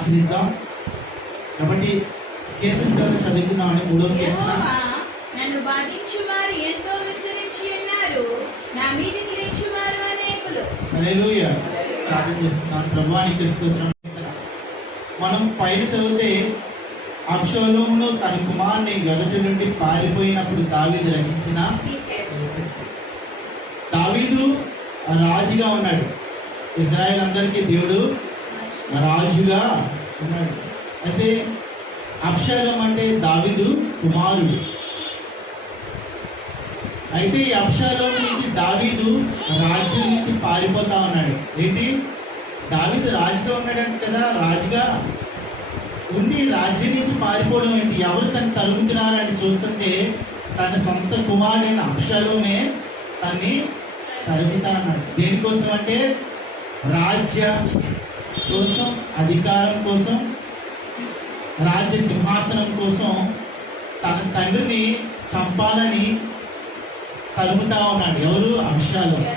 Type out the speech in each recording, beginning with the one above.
ఆచరిద్దాం. కాబట్టి కీర్తన చదువుకుందామని 3వ కీర్తన. నన్ను బాధించువారు ఎంతో విస్తరించి ఉన్నారు, నా మీదికి లేచువారు అనేకులు. హల్లెలూయా. ప్రార్థన చేస్తున్నాను. ప్రభువానికి స్తోత్రం. మనం పైన చదివితే అబ్షాలోమును తన కుమారుని ఎదుటి నుండి పారిపోయినప్పుడు దావీదు రచించిన, దావీదు రాజుగా ఉన్నాడు. ఇజ్రాయెల్ అందరికీ దేవుడు రాజుగా ఉన్నాడు. అయితే అబ్షాలోము అంటే దావీదు కుమారుడు. అయితే ఈ అబ్షాలోము నుంచి దావీదు రాజ్యం నుంచి పారిపోతా ఉన్నాడు. ఏంటి, దావీదు రాజుగా ఉన్నాడంట కదా, రాజుగా ఉండి రాజ్యం నుంచి పారిపోవడం ఏంటి? ఎవరు తను తరుముతున్నారని చూస్తుంటే తన సొంత కుమారుడైన అబ్షాలోమే తన్ని తరుముతా అన్నాడు. దేనికోసం అంటే రాజ్య కోసం, అధికారం కోసం, రాజ్య సింహాసనం కోసం తన తండ్రిని చంపాలని తరుముతా ఉన్నాడు. ఎవరు? అబ్షాలోము.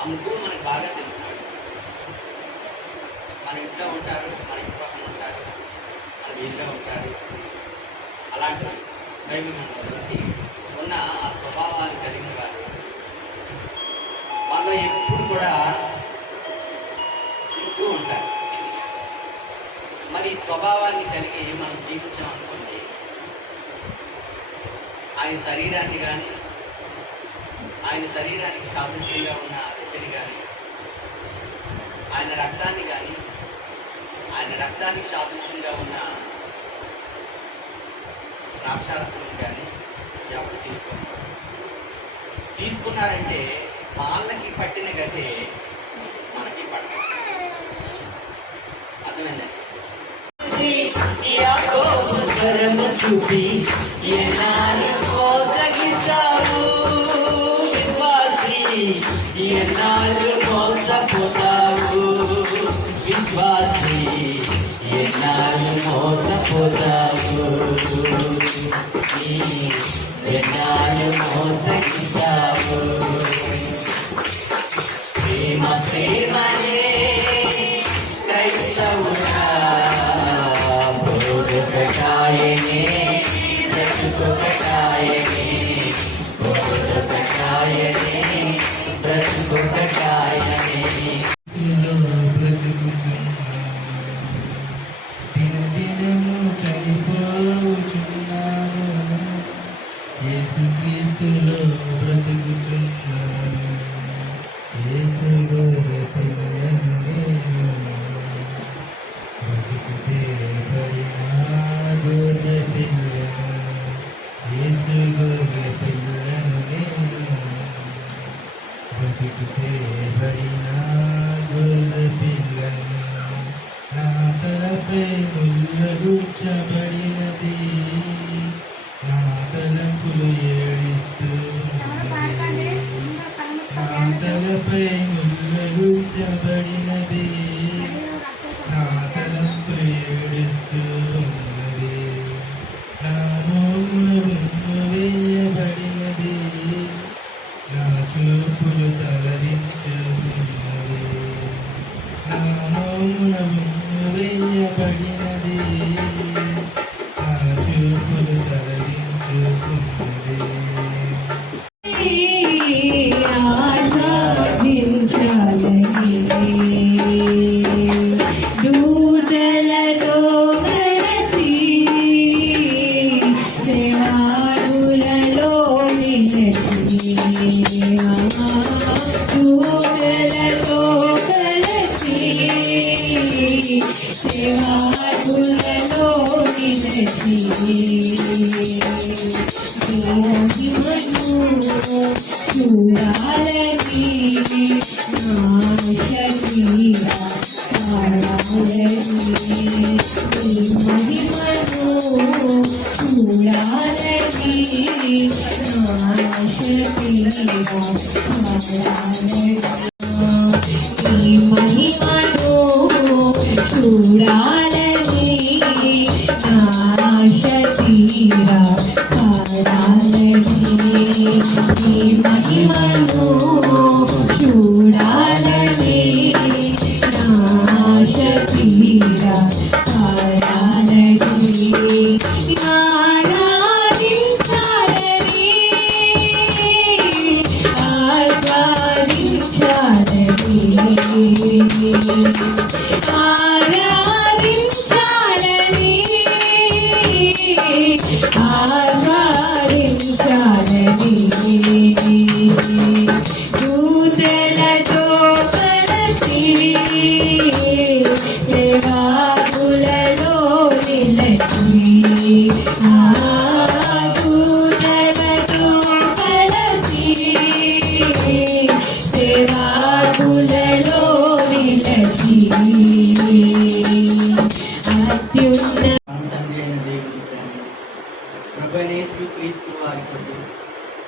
ఆ ముగ్గురు మనకు బాగా తెలిసినాడు. మన ఇంట్లో ఉంటారు, మన ఇంటి పక్కన ఉంటారు, మన వీధిలో ఉంటారు. అలాంటి దైవికంలోకి ఉన్న ఆ స్వభావాలు కలిగిన వారు వాళ్ళలో ఎప్పుడు కూడా ఉంటూ ఉంటారు. మరి స్వభావాన్ని కలిగి మనం జీవించామనుకోండి, ఆయన శరీరాన్ని కానీ, ఆయన శరీరానికి సాదృశ్యంగా ఉన్న వ్యక్తిని కానీ, ఆయన రక్తాన్ని కానీ, ఆయన రక్తానికి సాదృశ్యంగా ఉన్న ద్రాక్షారసం కానీ ఎవరు తీసుకున్నారంటే వాళ్ళకి పట్టిన గతే మనకి పట్టాలి. అర్థమైందండి? చూపి ఎన్నాళ్ళు మోసపోతావు విశ్వాసి, ఎన్నాళ్ళు మోసపోతావు, ఎన్నాళ్ళు మోసగిస్తావు. ప్రేమ ప్రేమనే క్రైస్తవుడా, బోధకాయనే బ్రతుకొకటాయనే, బోధకాయనే బ్రతుకొకటాయనే. దినదినము చనిపోచున్నాను, యేసుక్రీస్తులో బ్రతుకుచున్నాను. యేసు గొర్రె పిల్లను నేను, బ్రతుకుతే పడిన గొర్రె పిల్లను. యేసు గొర్రె పిల్లను నేను, బ్రతుకుతే పడిన గొర్రె పిల్లను. నా తలపై ముళ్ళగుచ్చబడినది, నా తలంపులు ఏడిస్తూ ఉన్నది. నా తలపై ముళ్ళగుచ్చబడినది, నా తలంపులు ఏడిస్తూ ఉన్నది. నా మోమున ఉమ్ము వేయబడినది, నా చూపులు తలదించుకున్నది. నా మోమున ఉమ్ము వేయబడినది, నా చూపులు తలదించుకున్నది. ఆశీర్వదించాలని ఆరాధనే నాశ తీరా ఆరాధనే ఆరాధించాలని ఆరాధించాలని ఆరాధించాలని ఆరాధించాలని దూతలతో కలిసి దేవాకులలో నిలచి దూతలతో కలిసి దేవాకులలో నిలచి అత్యున్న తండ్రి అయిన దేవుని ప్రేమ, ప్రభువైన యేసుక్రీస్తు వారి కృప,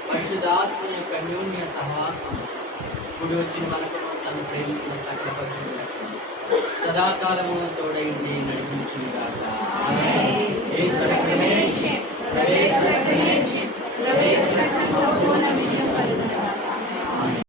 పరిశుద్ధాత్మ యొక్క అన్యోన్య సహవాసం, కూడి వచ్చిన మనకు తను ప్రేమించిన సకల పరిశుద్ధులకు సదాకాలము తోడైంది నడిపించుగాక. యేసు